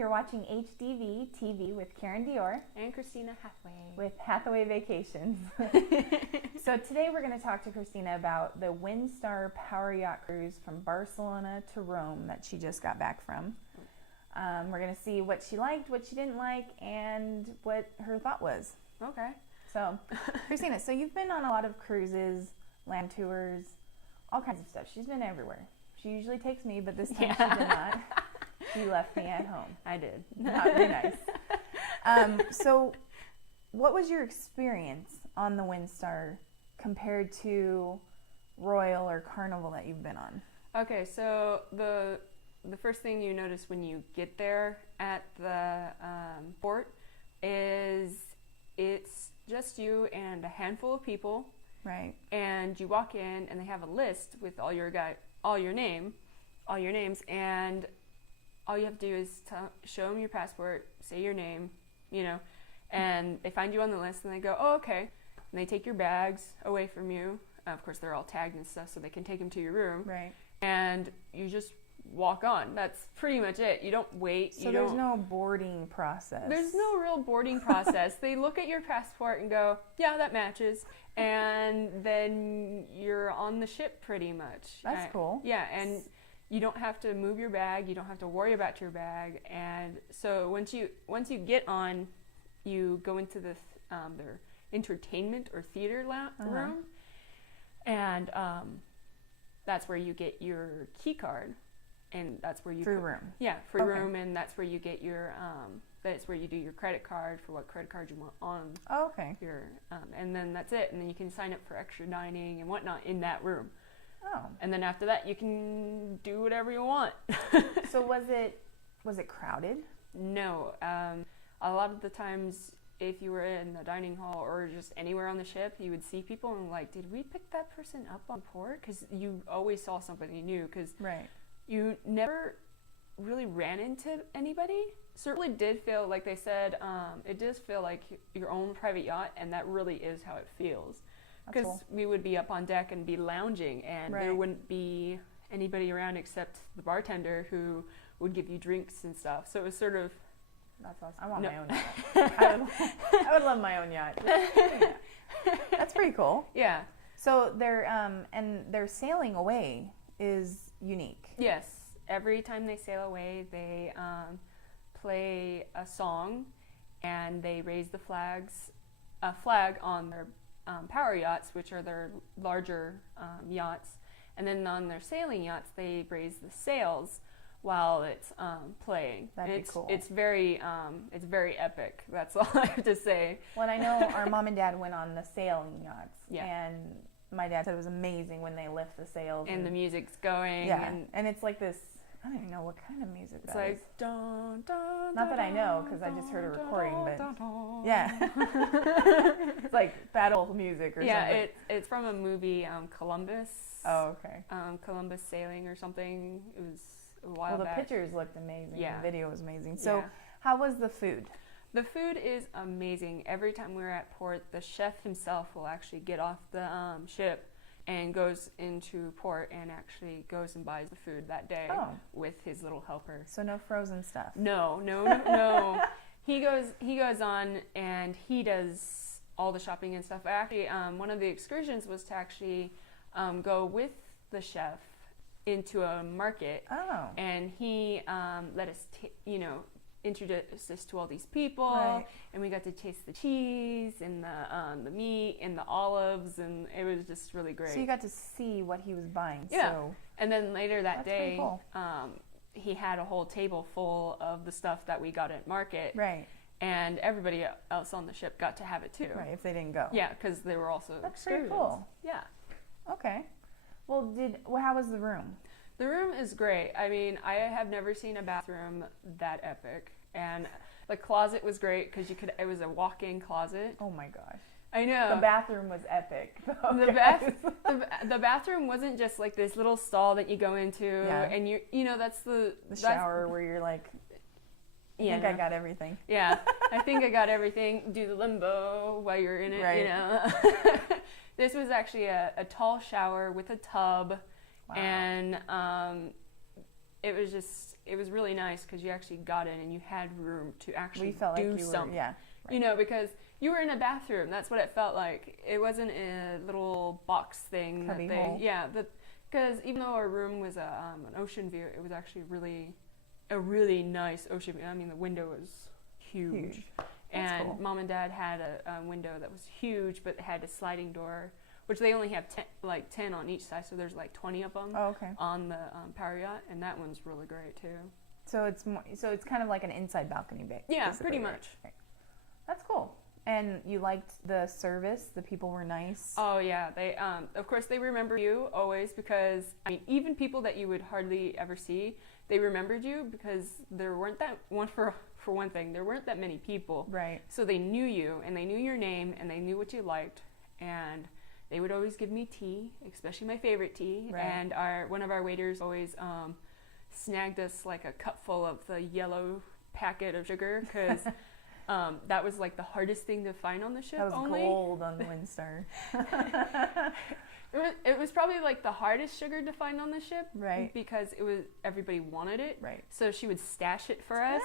You're watching HDVTV with Karen Dior and Kristina Hathaway with Hathaway Vacations. So today we're going to talk to Kristina about the Windstar Power Yacht Cruise from Barcelona to Rome that she just got back from. We're going to see what she liked, what she didn't like, and what her thought was. Okay. So, Kristina, so you've been on a lot of cruises, land tours, all kinds of stuff. She's been everywhere. She usually takes me, but this time she did not. She left me at home. I did. Not very nice. So, what was your experience on the Windstar compared to Royal or Carnival that you've been on? Okay, so the first thing you notice when you get there at the port is it's just you and a handful of people. Right. And you walk in and they have a list with all your names, and all you have to do is show them your passport, say your name, and they find you on the list and they go, oh, okay. And they take your bags away from you. Of course, they're all tagged and stuff, so they can take them to your room. Right. And you just walk on. That's pretty much it. You don't wait. So there's no boarding process. There's no real boarding process. They look at your passport and go, yeah, that matches. And then you're on the ship pretty much. That's cool. Yeah, and you don't have to move your bag. You don't have to worry about your bag. And so once you get on, you go into their entertainment or theater room, and that's where you get your key card, and that's where you free room. Yeah, free room, and that's where you get your that's where you do your credit card for what credit card you want on. Oh, okay. Your and then that's it, and then you can sign up for extra dining and whatnot in that room. Oh. And then after that, you can do whatever you want. So was it crowded? No. A lot of the times, if you were in the dining hall or just anywhere on the ship, you would see people and like, did we pick that person up on port? Because you always saw somebody new. Because you never really ran into anybody. Certainly did feel, like they said, it does feel like your own private yacht, and that really is how it feels. Because we would be up on deck and be lounging, and there wouldn't be anybody around except the bartender who would give you drinks and stuff. So it was sort of... That's awesome. I want my own yacht. I would love my own yacht. Yeah. That's pretty cool. Yeah. So their sailing away is unique. Yes. Every time they sail away, they play a song, and they raise a flag on their power yachts, which are their larger yachts, and then on their sailing yachts they raise the sails while it's playing. That'd be cool. It's very epic. That's all I have to say. Well, I know our mom and dad went on the sailing yachts, and my dad said it was amazing when they lift the sails and the music's going. Yeah, and it's like this. I don't even know what kind of music it's that like, is. Dun, dun, not that I know, because I just heard a recording, but yeah. It's like battle music or something. Yeah, it's from a movie, Columbus. Oh, okay. Columbus Sailing or something. It was a while back. Well, the pictures looked amazing. Yeah. The video was amazing. So how was the food? The food is amazing. Every time we're at port, the chef himself will actually get off the ship and goes into port and actually goes and buys the food that day with his little helper. So no frozen stuff? No. He goes on and he does all the shopping and stuff. Actually, one of the excursions was to actually go with the chef into a market. Oh. And he let us, introduced us to all these people, and we got to taste the cheese and the meat and the olives, and it was just really great. So you got to see what he was buying. Yeah. So and then later that day, cool. He had a whole table full of the stuff that we got at market. Right. And everybody else on the ship got to have it too. Right, if they didn't go. Yeah, because they were also That's excursions. pretty cool. Yeah. Okay. Well, how was the room? The room is great. I mean, I have never seen a bathroom that epic. And the closet was great because it was a walk-in closet. Oh my gosh. I know. The bathroom was epic. The bathroom wasn't just like this little stall that you go into and that's the shower where you're like, I think I got everything. Yeah. I think I got everything. Do the limbo while you're in it, This was actually a tall shower with a tub. Wow. And it it was really nice because you actually got in and you had room to actually We felt do like you something. were, yeah. Right. You know, because you were in a bathroom. That's what it felt like. It wasn't a little box thing Cubby that they, hole. yeah. Because even though our room was an ocean view, it was actually a really nice ocean view. I mean, the window was huge. And cool. Mom and Dad had a window that was huge, but it had a sliding door, which they only have 10 on each side, so there's like 20 of them on the power yacht, and that one's really great too. So it's kind of like an inside balcony bay. Yeah, pretty much. Right. That's cool. And you liked the service? The people were nice? Oh yeah, they of course they remember you always, because I mean, even people that you would hardly ever see, they remembered you because there weren't that one for one thing, there weren't that many people. Right. So they knew you and they knew your name and they knew what you liked, and they would always give me tea, especially my favorite tea. Right. And one of our waiters always snagged us like a cup full of the yellow packet of sugar, because that was like the hardest thing to find on the ship. That was gold on the Windstar. It was probably like the hardest sugar to find on the ship, right? Because everybody wanted it, right? So she would stash it for us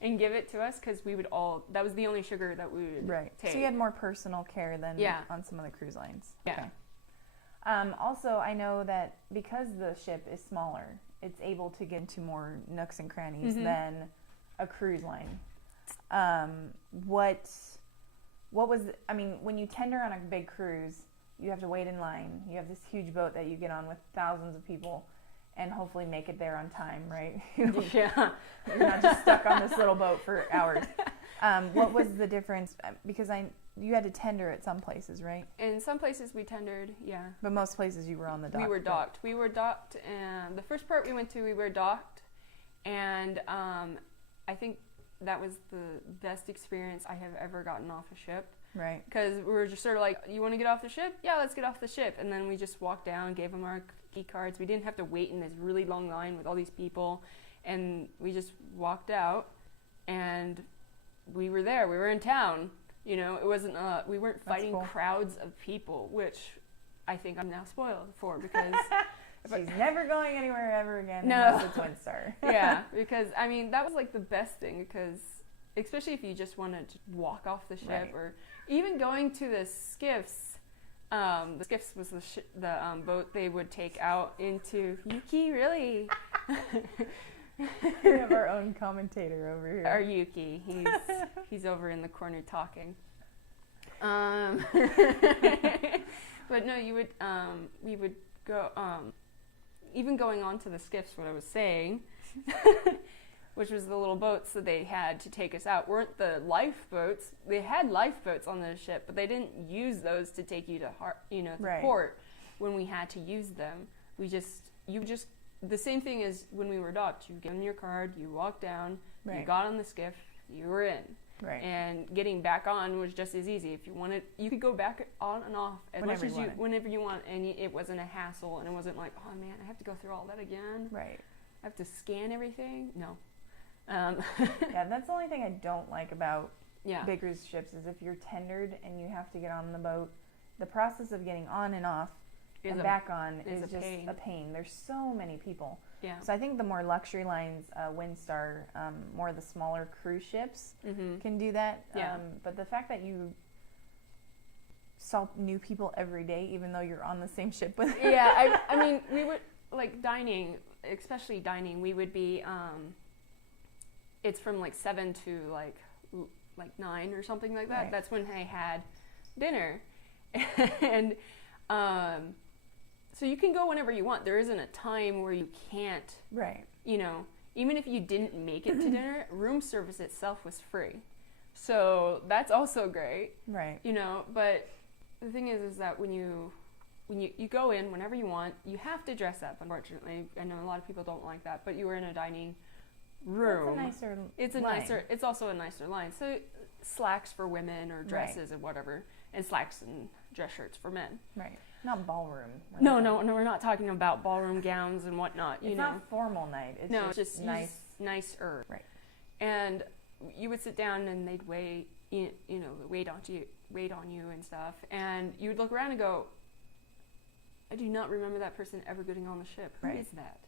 and give it to us, because we would all. That was the only sugar that we would take. So you had more personal care than on some of the cruise lines. Yeah. Okay. Also, I know that because the ship is smaller, it's able to get into more nooks and crannies than a cruise line. What was? I mean, when you tender on a big cruise, you have to wait in line. You have this huge boat that you get on with thousands of people and hopefully make it there on time, right? Yeah. You're not just stuck on this little boat for hours. What was the difference? Because you had to tender at some places, right? In some places we tendered, yeah. But most places you were on the dock. We were docked, and the first part we went to, we were docked, and I think that was the best experience I have ever gotten off a ship. Right. Because we were just sort of like, you want to get off the ship? Yeah, let's get off the ship. And then we just walked down, gave them our key cards. We didn't have to wait in this really long line with all these people. And we just walked out, and we were there. We were in town. You know, it wasn't, we weren't fighting crowds of people, which I think I'm now spoiled for, because she's never going anywhere ever again unless it's Windstar. Yeah, because, I mean, that was like the best thing, because especially if you just want to walk off the ship, or even going to the skiffs. The skiffs was the boat they would take out into. Yuki, really? We have our own commentator over here. Our Yuki, he's over in the corner talking. But no, we would go. Even going on to the skiffs, what I was saying. Which was the little boats that they had to take us out, weren't the lifeboats. They had lifeboats on the ship, but they didn't use those to take you to port when we had to use them. The same thing as when we were docked. You give them your card, you walk down, you got on the skiff, you were in. Right. And getting back on was just as easy. If you wanted, you could go back on and off whenever you want, and it wasn't a hassle, and it wasn't like, oh man, I have to go through all that again. Right. I have to scan everything. No. Yeah, that's the only thing I don't like about big cruise ships is if you're tendered and you have to get on the boat, the process of getting on and off and back on is just a pain. There's so many people. Yeah. So I think the more luxury lines, Windstar, more of the smaller cruise ships can do that. Yeah. But the fact that you saw new people every day, even though you're on the same ship with them. Yeah, I mean, we would, like dining, especially dining, we would be, it's from like 7 to like 9 or something like that. Right. That's when I had dinner. And so you can go whenever you want. There isn't a time where you can't. Right. You know, even if you didn't make it to dinner, room service itself was free. So that's also great. Right. You know, but the thing is that when you go in whenever you want, you have to dress up, unfortunately. I know a lot of people don't like that, but you were in a dining room. It's also a nicer line. So slacks for women or dresses or whatever, and slacks and dress shirts for men. Right. Not ballroom. No, we're not talking about ballroom gowns and whatnot. It's not formal night. It's just nice. Nicer. Right. And you would sit down and they'd wait on you and stuff, and you would look around and go, I do not remember that person ever getting on the ship. Who is that?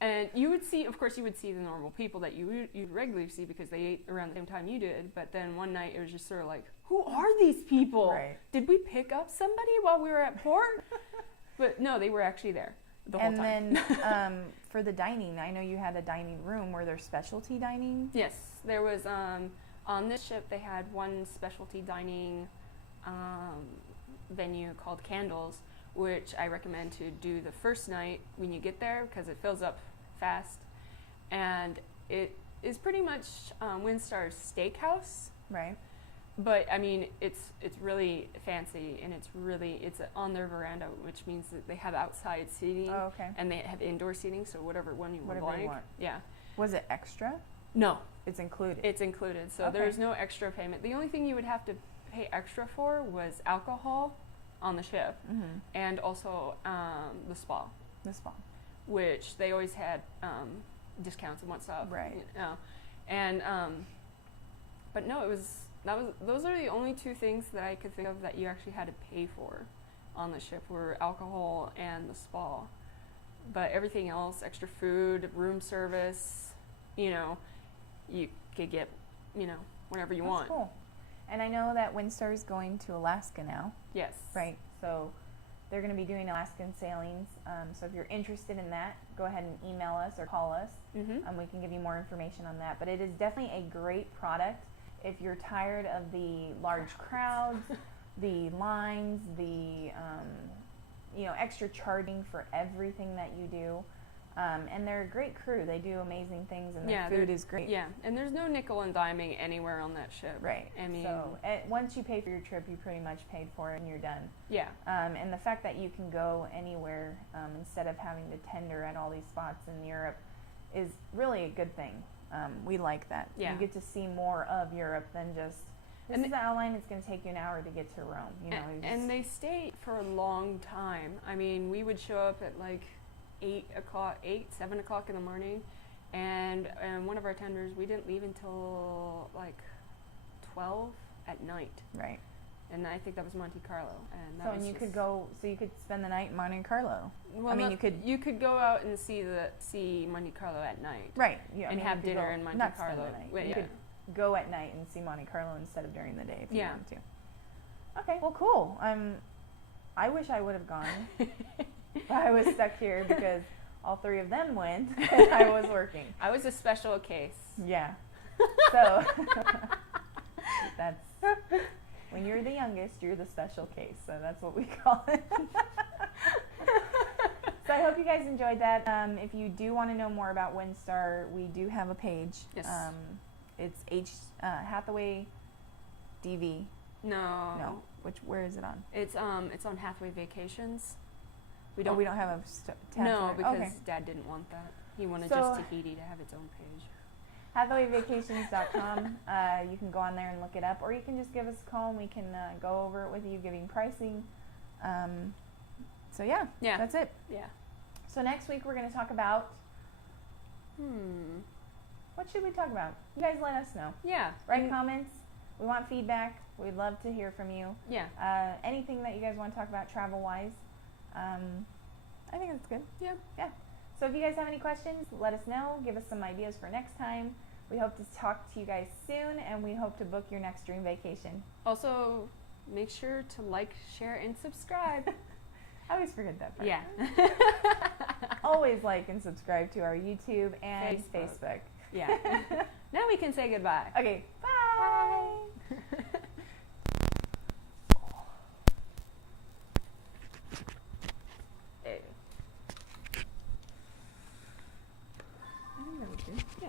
And you would see, of course, you would see the normal people that you'd regularly see because they ate around the same time you did. But then one night it was just sort of like, who are these people? Right. Did we pick up somebody while we were at port? But no, they were actually there the whole time. And then for the dining, I know you had a dining room. Were there specialty dining? Yes, there was, on this ship they had one specialty dining venue called Candles, which I recommend to do the first night when you get there because it fills up fast. And it is pretty much Windstar's steakhouse. Right. But I mean, it's really fancy, and it's on their veranda, which means that they have outside seating. Oh, okay. And they have indoor seating, so whatever one you would like. You want. Yeah. Was it extra? No, It's included. it's included. So Okay. there's no extra payment. The only thing you would have to pay extra for was alcohol on the ship, Mm-hmm. and also the spa, This fall. which they always had discounts and whatnot. Right. You know. And but no, those are the only two things that I could think of that you actually had to pay for on the ship were alcohol and the spa. But everything else, extra food, room service, you know, you could get, you know, whatever you want. Cool. And I know that Windstar is going to Alaska now, Yes. right? So they're going to be doing Alaskan sailings. So if you're interested in that, go ahead and email us or call us. Mm-hmm. We can give you more information on that. But it is definitely a great product. If you're tired of the large crowds, the lines, the extra charging for everything that you do, and they're a great crew. They do amazing things, and their food is great. Yeah, and there's no nickel and diming anywhere on that ship. Right. I mean, so once you pay for your trip, you pretty much paid for it, and you're done. yeah. And the fact that you can go anywhere instead of having to tender at all these spots in Europe is really a good thing. We like that. Yeah. You get to see more of Europe than just, this is the outline, it's going to take you an hour to get to Rome. You know, And they stay for a long time. I mean, we would show up at like 7 o'clock in the morning, and one of our tenders, we didn't leave until like 12 at night. Right. And I think that was Monte Carlo. And that So was you just, could spend the night in Monte Carlo. well, I mean, you could go out and see Monte Carlo at night. Right. And have dinner in Monte not spend Carlo. the night. Well, You yeah. could go at night and see Monte Carlo instead of during the day if you Yeah. wanted to. Okay, well, cool. I wish I would have gone, but I was stuck here because all three of them went and I was working. I was a special case. Yeah. So that's when you're the youngest, you're the special case. So that's what we call it. So I hope you guys enjoyed that. If you do want to know more about Windstar, we do have a page. Yes. It's Hathaway DV. No. Where is it on? It's on Hathaway Vacations. We don't have a tab No, for it. because Okay. Dad didn't want that. He wanted So- just Tahiti to have its own page. HathawayVacations.com. You can go on there and look it up, or you can just give us a call and we can go over it with you, giving pricing. So yeah, that's it. Yeah. So next week we're going to talk about, what should we talk about? You guys let us know. Yeah. Write comments. We want feedback. We'd love to hear from you. Yeah. Anything that you guys want to talk about travel-wise. I think that's good. Yeah. Yeah. So if you guys have any questions, let us know. Give us some ideas for next time. We hope to talk to you guys soon, and we hope to book your next dream vacation. Also, make sure to like, share, and subscribe. I always forget that part. Yeah. Always like and subscribe to our YouTube and Facebook. Facebook. Yeah. Now we can say goodbye. Okay. Bye. I think that was good. Yeah.